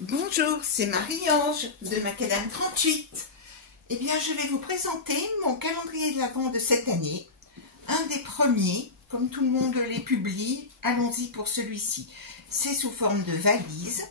Bonjour, c'est Marie-Ange de Macadam 38. Eh bien, je vais vous présenter mon calendrier de l'Avent de cette année. Un des premiers, comme tout le monde les publie, allons-y pour celui-ci. C'est sous forme de valise.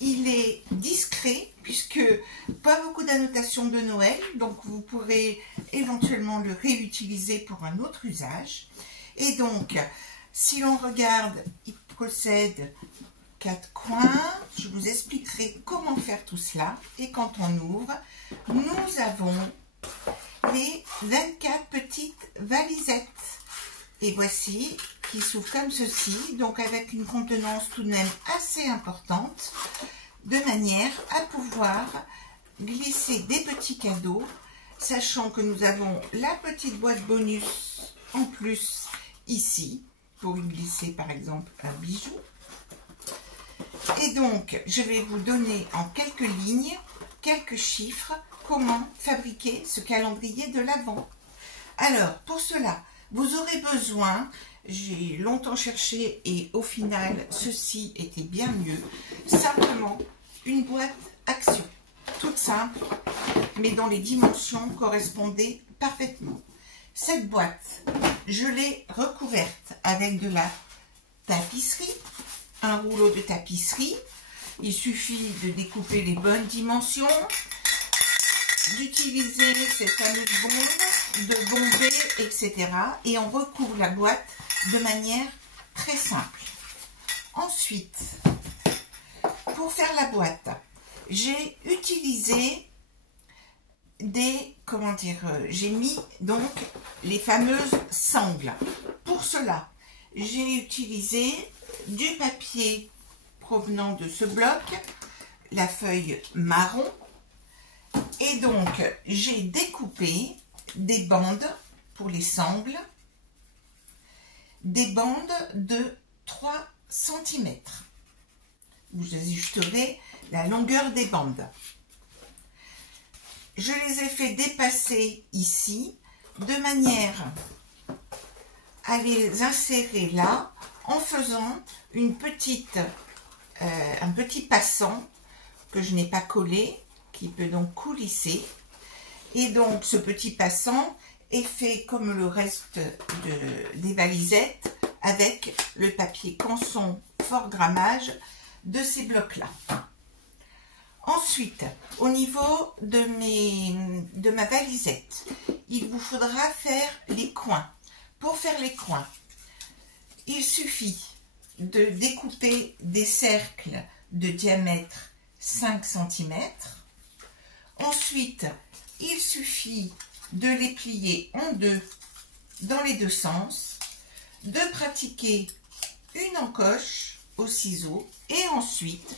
Il est discret puisque pas beaucoup d'annotations de Noël, donc vous pourrez éventuellement le réutiliser pour un autre usage. Et donc, si l'on regarde, il possède 4 coins. Je vous expliquerai comment faire tout cela. Et quand on ouvre, nous avons les 24 petites valisettes. Et voici, qui s'ouvrent comme ceci, donc avec une contenance tout de même assez importante, de manière à pouvoir glisser des petits cadeaux, sachant que nous avons la petite boîte bonus en plus ici, pour y glisser par exemple un bijou. Et donc, je vais vous donner en quelques lignes, quelques chiffres, comment fabriquer ce calendrier de l'Avent. Alors, pour cela, vous aurez besoin, j'ai longtemps cherché et au final, ceci était bien mieux, simplement une boîte action, toute simple, mais dont les dimensions correspondaient parfaitement. Cette boîte, je l'ai recouverte avec de la tapisserie, un rouleau de tapisserie. Il suffit de découper les bonnes dimensions, d'utiliser cette fameuse bombe, de bomber, etc. Et on recouvre la boîte de manière très simple. Ensuite, pour faire la boîte, j'ai utilisé des, j'ai mis donc les fameuses sangles. Pour cela, j'ai utilisé du papier provenant de ce bloc, la feuille marron, et donc j'ai découpé des bandes pour les sangles, des bandes de 3 cm. Vous ajusterez la longueur des bandes. Je les ai fait dépasser ici de manière à les insérer là en faisant une petite, un petit passant que je n'ai pas collé, qui peut donc coulisser. Et donc ce petit passant est fait comme le reste des valisettes avec le papier canson fort grammage de ces blocs-là. Ensuite, au niveau de ma valisette, il vous faudra faire les coins. Pour faire les coins, il suffit de découper des cercles de diamètre 5 cm. Ensuite, il suffit de les plier en deux dans les deux sens, de pratiquer une encoche au ciseau et ensuite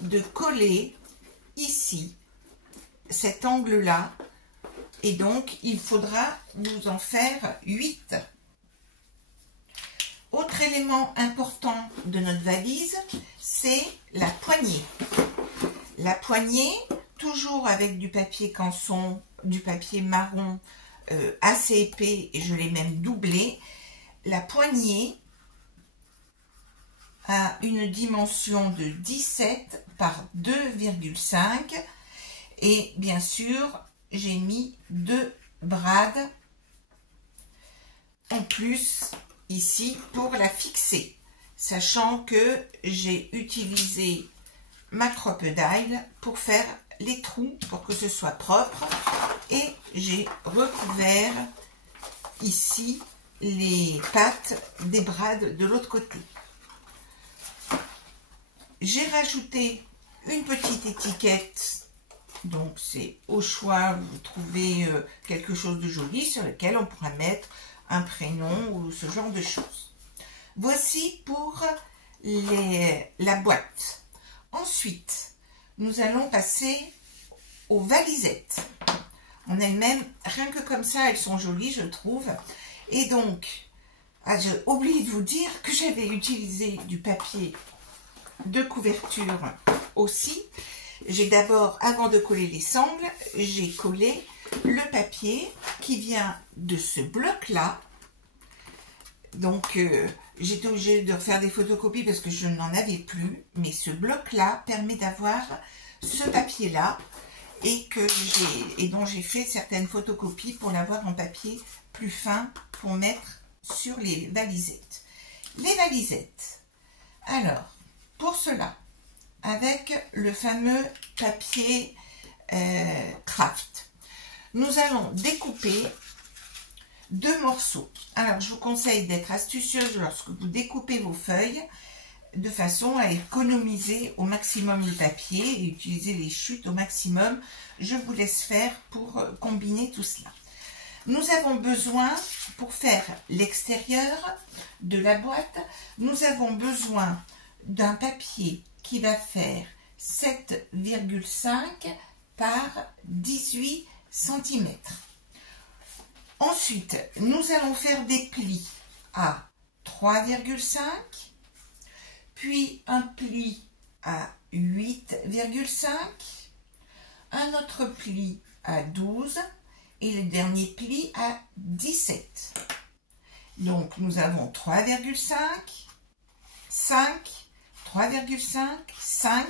de coller ici cet angle-là. Et donc, il faudra vous en faire 8. Autre élément important de notre valise, c'est la poignée. La poignée, toujours avec du papier canson, du papier marron assez épais, et je l'ai même doublé. La poignée a une dimension de 17 par 2,5 et bien sûr, j'ai mis 2 brades en plus ici pour la fixer, sachant que j'ai utilisé ma crocodile pour faire les trous pour que ce soit propre, et j'ai recouvert ici les pattes des brades de l'autre côté. J'ai rajouté une petite étiquette, donc c'est au choix, vous trouvez quelque chose de joli sur lequel on pourra mettre un prénom ou ce genre de choses. Voici pour la boîte. Ensuite, nous allons passer aux valisettes. En elles-mêmes, rien que comme ça, elles sont jolies, je trouve. Et donc, j'ai oublié de vous dire que j'avais utilisé du papier de couverture aussi. J'ai d'abord, avant de coller les sangles, j'ai collé le papier qui vient de ce bloc-là, Donc, j'étais obligée de refaire des photocopies parce que je n'en avais plus. Mais ce bloc-là permet d'avoir ce papier-là et dont j'ai fait certaines photocopies pour l'avoir en papier plus fin pour mettre sur les valisettes. Les valisettes. Alors, pour cela, avec le fameux papier craft, nous allons découper 2 morceaux. Alors, je vous conseille d'être astucieuse lorsque vous découpez vos feuilles de façon à économiser au maximum le papier et utiliser les chutes au maximum. Je vous laisse faire pour combiner tout cela. Nous avons besoin, pour faire l'extérieur de la boîte, nous avons besoin d'un papier qui va faire 7,5 par 18 cm. Ensuite, nous allons faire des plis à 3,5, puis un pli à 8,5, un autre pli à 12 et le dernier pli à 17. Donc, nous avons 3,5, 5, 3,5, 5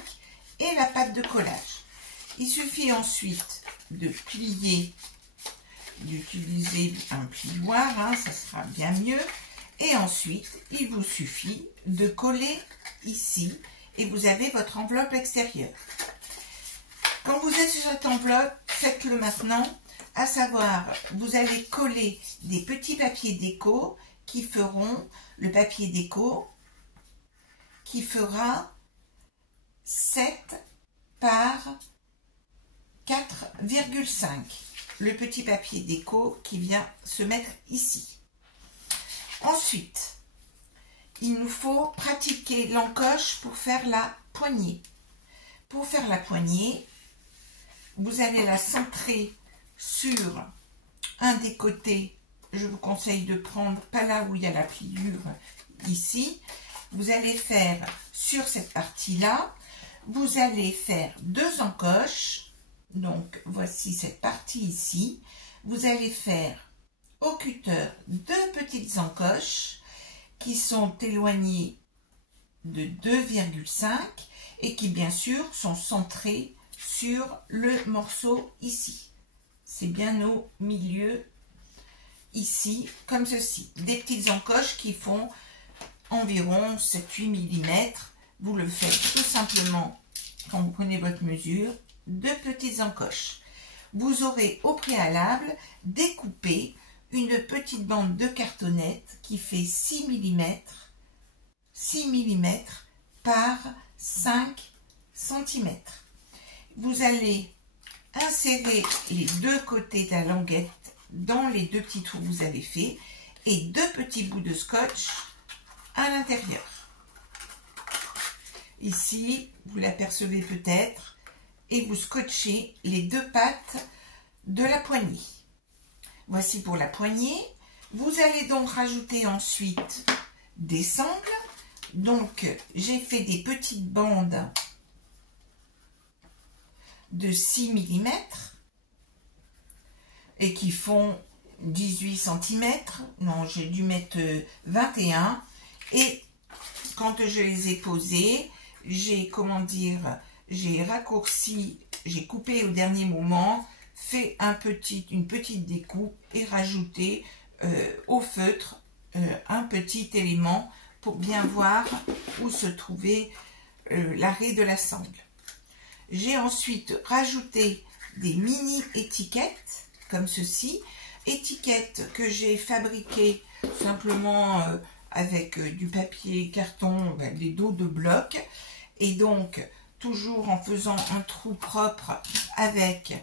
et la pâte de collage. Il suffit ensuite de plier, d'utiliser un plioir, hein, ça sera bien mieux. Et ensuite, il vous suffit de coller ici et vous avez votre enveloppe extérieure. Quand vous êtes sur cette enveloppe, faites-le maintenant, à savoir, vous allez coller des petits papiers déco qui feront, le papier déco qui fera 7 par 4,5. Le petit papier déco qui vient se mettre ici. Ensuite, il nous faut pratiquer l'encoche pour faire la poignée. Pour faire la poignée, vous allez la centrer sur un des côtés. Je vous conseille de prendre, pas là où il y a la pliure, ici. Vous allez faire sur cette partie-là, vous allez faire 2 encoches. Donc, voici cette partie ici. Vous allez faire au cutter 2 petites encoches qui sont éloignées de 2,5 et qui, bien sûr, sont centrées sur le morceau ici. C'est bien au milieu, ici, comme ceci. Des petites encoches qui font environ 7-8 mm. Vous le faites tout simplement quand vous prenez votre mesure. 2 petites encoches. Vous aurez au préalable découpé une petite bande de cartonnette qui fait 6 mm par 5 cm. Vous allez insérer les 2 côtés de la languette dans les 2 petits trous que vous avez fait et 2 petits bouts de scotch à l'intérieur. Ici, vous l'apercevez peut-être, et vous scotchez les 2 pattes de la poignée. Voici pour la poignée. Vous allez donc rajouter ensuite des sangles. Donc, j'ai fait des petites bandes de 6 mm et qui font 18 cm. Non, j'ai dû mettre 21. Et quand je les ai posées, j'ai, j'ai raccourci, j'ai coupé au dernier moment, fait une petite découpe et rajouté au feutre un petit élément pour bien voir où se trouvait l'arrêt de la sangle. J'ai ensuite rajouté des mini étiquettes comme ceci, étiquettes que j'ai fabriquées simplement avec du papier carton, des dos de bloc, et donc toujours en faisant un trou propre avec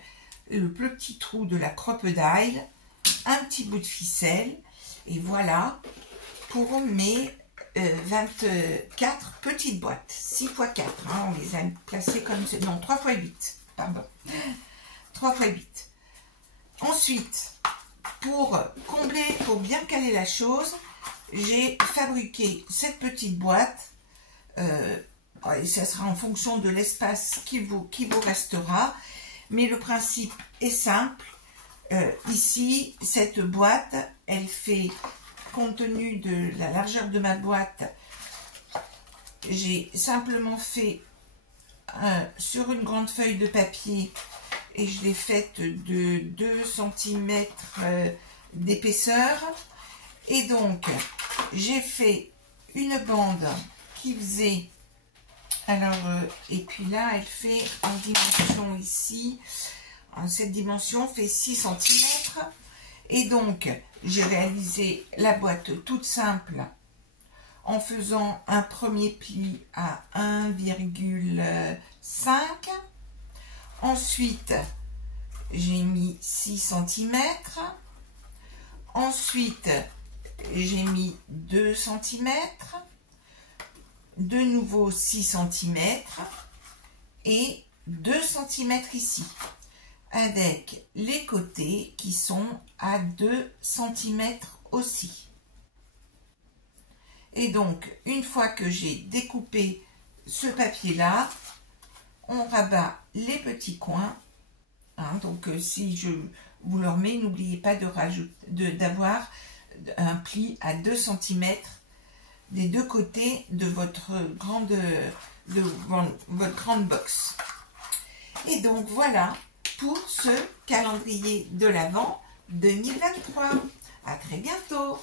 le petit trou de la crocodile, un petit bout de ficelle, et voilà pour mes 24 petites boîtes, 6 x 4, hein, on les a placées comme ça, non 3 x 8, pardon, 3 x 8. Ensuite, pour combler, pour bien caler la chose, j'ai fabriqué cette petite boîte, et ça sera en fonction de l'espace qui vous restera, mais le principe est simple. Ici, cette boîte, elle fait compte tenu de la largeur de ma boîte, j'ai simplement fait sur une grande feuille de papier et je l'ai faite de 2 cm d'épaisseur. Et donc, j'ai fait une bande qui faisait, alors, et puis là, elle fait en dimension ici, cette dimension fait 6 cm. Et donc, j'ai réalisé la boîte toute simple en faisant un premier pli à 1,5. Ensuite, j'ai mis 6 cm. Ensuite, j'ai mis 2 cm. De nouveau 6 cm. Et 2 cm ici. Avec les côtés qui sont à 2 cm aussi. Et donc, une fois que j'ai découpé ce papier-là, on rabat les petits coins. Donc, si je vous le remets, n'oubliez pas d'avoir un pli à 2 cm des deux côtés de votre grande box. Et donc, voilà pour ce calendrier de l'Avent 2023. À très bientôt.